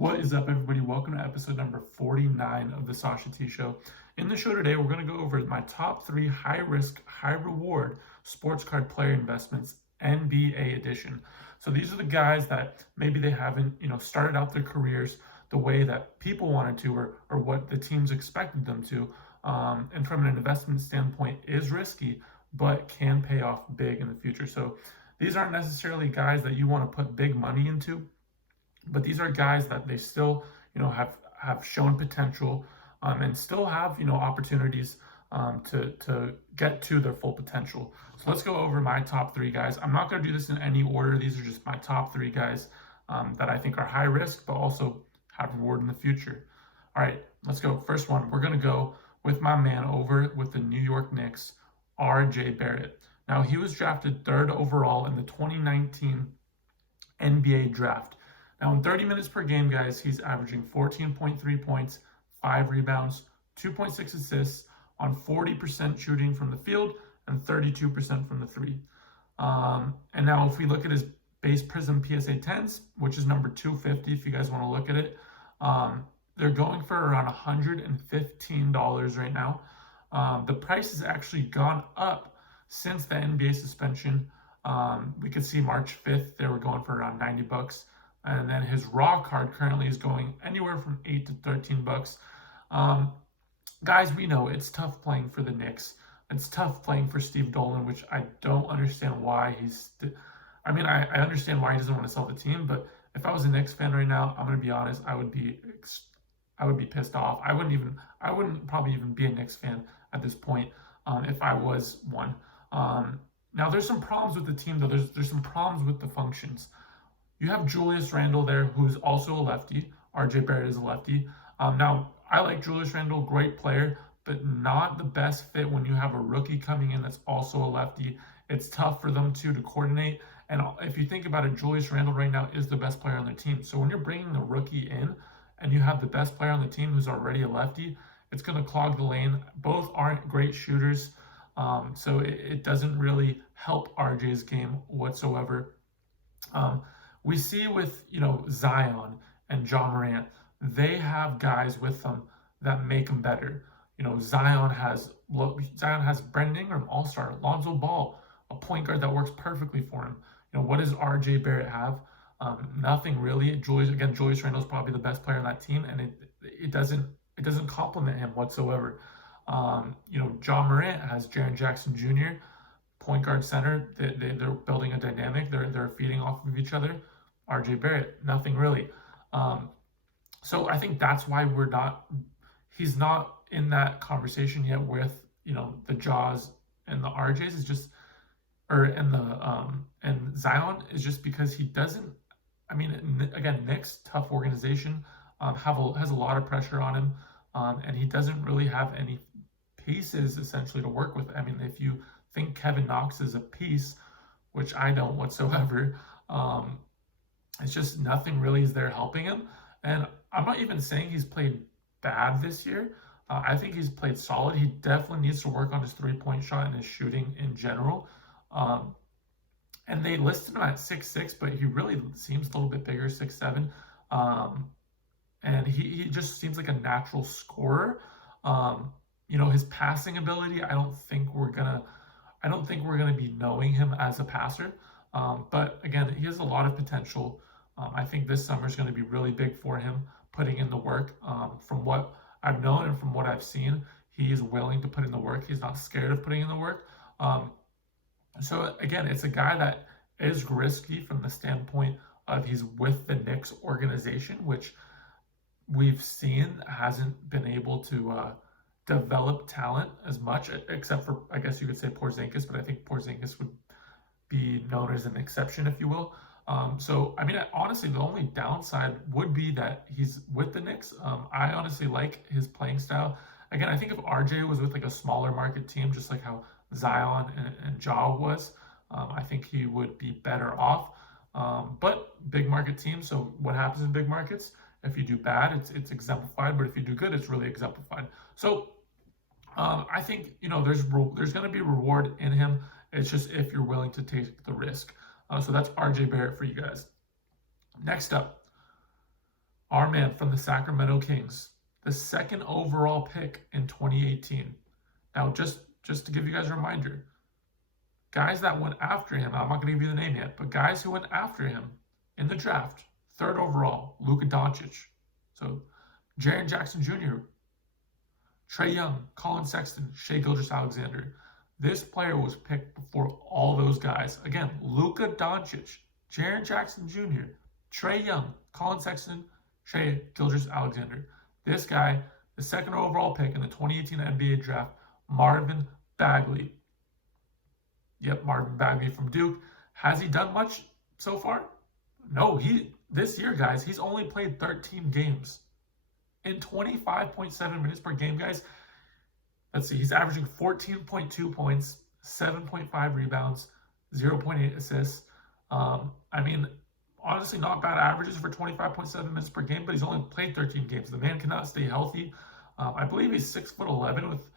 What is up, everybody? Welcome to episode number 49 of the Sasha T Show. In the show today, we're going to go over my top 3 high-risk, high-reward sports card player investments, NBA edition. So these are the guys that maybe they haven't, started out their careers the way that people wanted to, or what the teams expected them to. And from an investment standpoint, is risky, but can pay off big in the future. So these aren't necessarily guys that you want to put big money into, but these are guys that they still, have shown potential, and still have, opportunities to get to their full potential. So let's go over my top 3 guys. I'm not going to do this in any order. These are just my top 3 guys that I think are high risk, but also have reward in the future. All right, let's go. First one, we're going to go with my man over with the New York Knicks, RJ Barrett. Now, he was drafted 3rd overall in the 2019 NBA draft. Now, in 30 minutes per game, guys, he's averaging 14.3 points, 5 rebounds, 2.6 assists on 40% shooting from the field and 32% from the three. And now if we look at his base Prism PSA 10s, which is number 250, if you guys want to look at it, they're going for around $115 right now. The price has actually gone up since the NBA suspension. We could see March 5th, they were going for around $90. And then his raw card currently is going anywhere from $8 to $13. Guys, we know it's tough playing for the Knicks. It's tough playing for Steve Dolan, which I don't understand why I understand why he doesn't want to sell the team, but if I was a Knicks fan right now, I'm gonna be honest, I would be pissed off. I wouldn't probably even be a Knicks fan at this point if I was one. Now there's some problems with the team though. There's some problems with the functions. You have Julius Randle there, who's also a lefty. RJ Barrett is a lefty. Now, I like Julius Randle, great player, but not the best fit when you have a rookie coming in that's also a lefty. It's tough for them to coordinate. And if you think about it, Julius Randle right now is the best player on the team. So when you're bringing a rookie in and you have the best player on the team who's already a lefty, it's going to clog the lane. Both aren't great shooters. So it doesn't really help RJ's game whatsoever. We see with, Zion and John Morant, they have guys with them that make them better. Zion has Brandon Ingram, all-star, Lonzo Ball, a point guard that works perfectly for him. What does RJ Barrett have? Nothing really. Julius Randle is probably the best player on that team, and it doesn't complement him whatsoever. John Morant has Jaren Jackson Jr., point guard center. They're building a dynamic. They're feeding off of each other. RJ Barrett, nothing really. So I think that's why he's not in that conversation yet with, the Jaws and the RJs. And Zion is just because he doesn't, again, Knicks, tough organization, has a lot of pressure on him. And he doesn't really have any pieces essentially to work with. If you think Kevin Knox is a piece, which I don't whatsoever, it's just nothing really is there helping him. And I'm not even saying he's played bad this year. I think he's played solid. He definitely needs to work on his three-point shot and his shooting in general. And they listed him at 6'6", but he really seems a little bit bigger, 6'7". And he just seems like a natural scorer. His passing ability, I don't think we're gonna be knowing him as a passer. But again, he has a lot of potential. I think this summer is going to be really big for him, putting in the work. From what I've known and from what I've seen, he is willing to put in the work. He's not scared of putting in the work. So again, it's a guy that is risky from the standpoint of he's with the Knicks organization, which we've seen hasn't been able to develop talent as much, except for, I guess you could say, Porzingis, but I think Porzingis would be known as an exception, if you will. Honestly, the only downside would be that he's with the Knicks. I honestly like his playing style. Again, I think if RJ was with like a smaller market team, just like how Zion and Ja was, I think he would be better off. But big market team, so what happens in big markets? If you do bad, it's exemplified, but if you do good, it's really exemplified. So I think, there's going to be reward in him. It's just if you're willing to take the risk. So that's RJ Barrett for you guys. Next up, our man from the Sacramento Kings, the second overall pick in 2018. Now, just to give you guys a reminder, guys that went after him, I'm not going to give you the name yet, but guys who went after him in the draft, third overall, Luka Doncic. So, Jaren Jackson Jr., Trae Young, Colin Sexton, Shai Gilgeous-Alexander. This player was picked before all those guys. Again, Luka Doncic, Jaren Jackson Jr., Trae Young, Colin Sexton, Shai Gilgeous-Alexander. This guy, the second overall pick in the 2018 NBA draft, Marvin Bagley. Yep, Marvin Bagley from Duke. Has he done much so far? No, this year, guys, he's only played 13 games. In 25.7 minutes per game, guys, let's see, he's averaging 14.2 points, 7.5 rebounds, 0.8 assists. I mean, honestly, not bad averages for 25.7 minutes per game, but he's only played 13 games. The man cannot stay healthy. I believe he's 6'11" with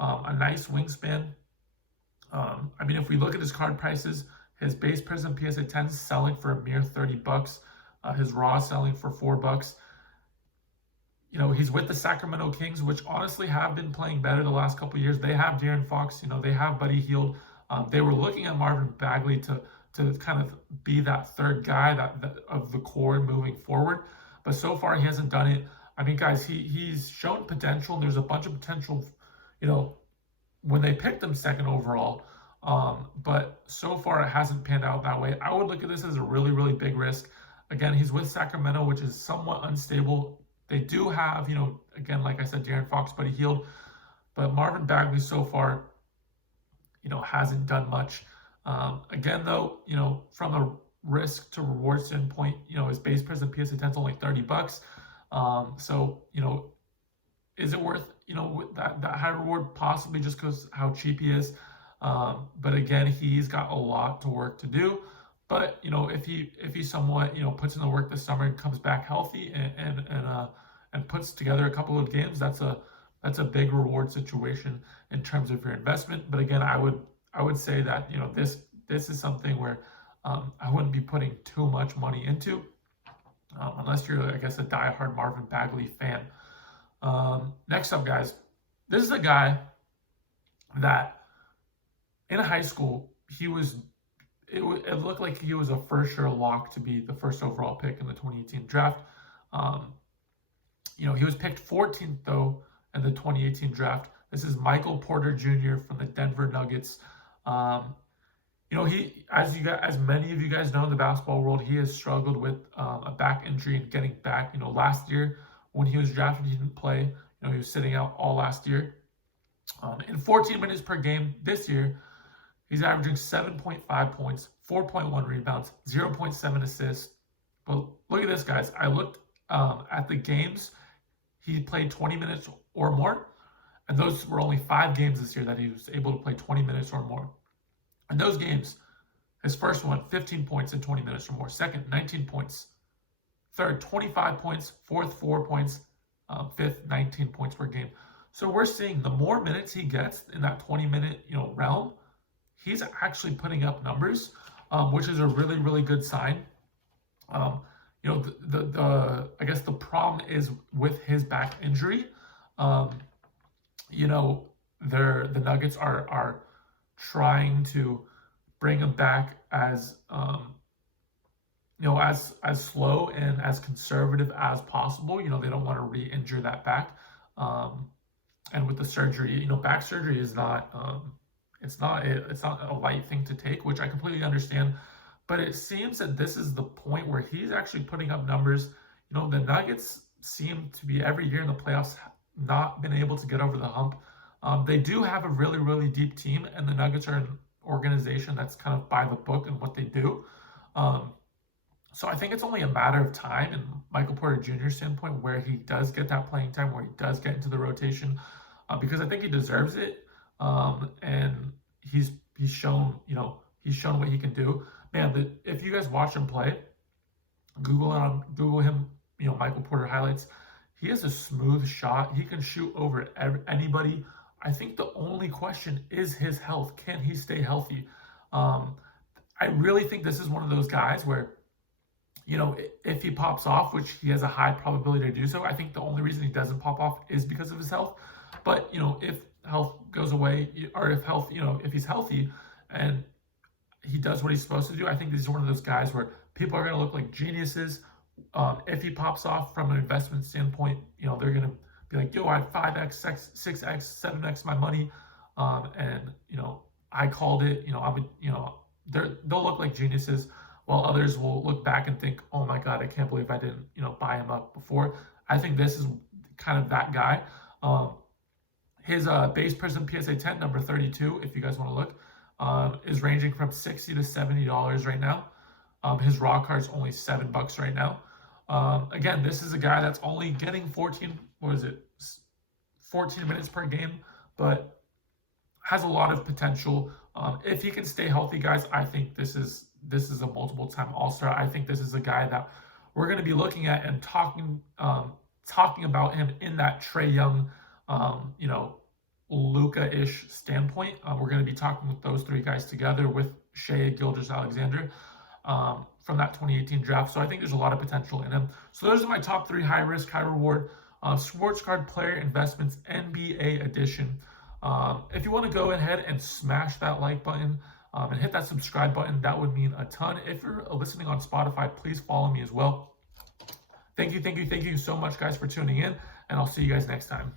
a nice wingspan. I mean, if we look at his card prices, his base Prism PSA 10 is selling for a mere $30. His raw is selling for $4. You know, he's with the Sacramento Kings, which honestly have been playing better the last couple of years. They have De'Aaron Fox, you know, they have Buddy Hield. They were looking at Marvin Bagley to kind of be that third guy that of the core moving forward. But so far, he hasn't done it. I mean, guys, he's shown potential. And there's a bunch of potential, you know, when they picked him second overall. But so far, it hasn't panned out that way. I would look at this as a really, really big risk. Again, he's with Sacramento, which is somewhat unstable. They do have, you know, again, like I said, De'Aaron Fox, Buddy Hield. But Marvin Bagley so far, you know, hasn't done much. Again, though, you know, from a risk to reward standpoint, you know, his base Prism PSA 10 is only $30. So, you know, is it worth, you know, that high reward? Possibly, just because how cheap he is. But again, he's got a lot to work to do. But, you know, if he somewhat, you know, puts in the work this summer and comes back healthy and puts together a couple of games, that's a big reward situation in terms of your investment. But again, I would say that, you know, this is something where I wouldn't be putting too much money into, unless you're, I guess, a diehard Marvin Bagley fan. Next up, guys, this is a guy that in high school, it looked like he was a for-sure lock to be the first overall pick in the 2018 draft. You know, he was picked 14th, though, in the 2018 draft. This is Michael Porter Jr. from the Denver Nuggets. You know, as many of you guys know in the basketball world, he has struggled with a back injury and getting back. You know, last year when he was drafted, he didn't play. You know, he was sitting out all last year. In 14 minutes per game this year, he's averaging 7.5 points, 4.1 rebounds, 0.7 assists. But look at this, guys. I looked at the games he played 20 minutes or more, and those were only 5 games this year that he was able to play 20 minutes or more. And those games, his first one, 15 points in 20 minutes or more. Second, 19 points. Third, 25 points. Fourth, 4 points. Fifth, 19 points per game. So we're seeing the more minutes he gets in that 20-minute, you know, realm, he's actually putting up numbers, which is a really, really good sign. You know, I guess the problem is with his back injury. You know, the Nuggets are trying to bring him back as you know, as slow and as conservative as possible. You know, they don't want to re-injure that back. And with the surgery, you know, back surgery is not it's not a light thing to take, which I completely understand. But it seems that this is the point where he's actually putting up numbers. You know, the Nuggets seem to be every year in the playoffs not been able to get over the hump. They do have a really, really deep team, and the Nuggets are an organization that's kind of by the book in what they do. So I think it's only a matter of time, in Michael Porter Jr.'s standpoint, where he does get that playing time, where he does get into the rotation, because I think he deserves it. And he's shown, you know, he's shown what he can do. Man, if you guys watch him play, Google him, you know, Michael Porter highlights. He has a smooth shot. He can shoot over anybody. I think the only question is his health. Can he stay healthy? I really think this is one of those guys where, if he pops off, which he has a high probability to do so, I think the only reason he doesn't pop off is because of his health. But, if health goes away, or if he's healthy and he does what he's supposed to do, I think this is one of those guys where people are going to look like geniuses. If he pops off from an investment standpoint, they're going to be like, yo, I have 5x, 6x, 7x my money. And, I called it, they'll look like geniuses, while others will look back and think, oh my God, I can't believe I didn't, buy him up before. I think this is kind of that guy. His base Prism PSA 10, number 32, if you guys want to look, is ranging from $60 to $70 right now. His raw card's only $7 right now. Again, this is a guy that's only getting 14 minutes per game, but has a lot of potential. If he can stay healthy, guys, I think this is a multiple-time All-Star. I think this is a guy that we're going to be looking at and talking about him in that Trae Young, Luka-ish standpoint. We're going to be talking with those three guys together with Shai Gilgeous-Alexander from that 2018 draft. So I think there's a lot of potential in him. So those are my top 3 high-risk, high-reward sports card player investments, NBA edition. If you want to go ahead and smash that like button and hit that subscribe button, that would mean a ton. If you're listening on Spotify, please follow me as well. Thank you so much, guys, for tuning in, and I'll see you guys next time.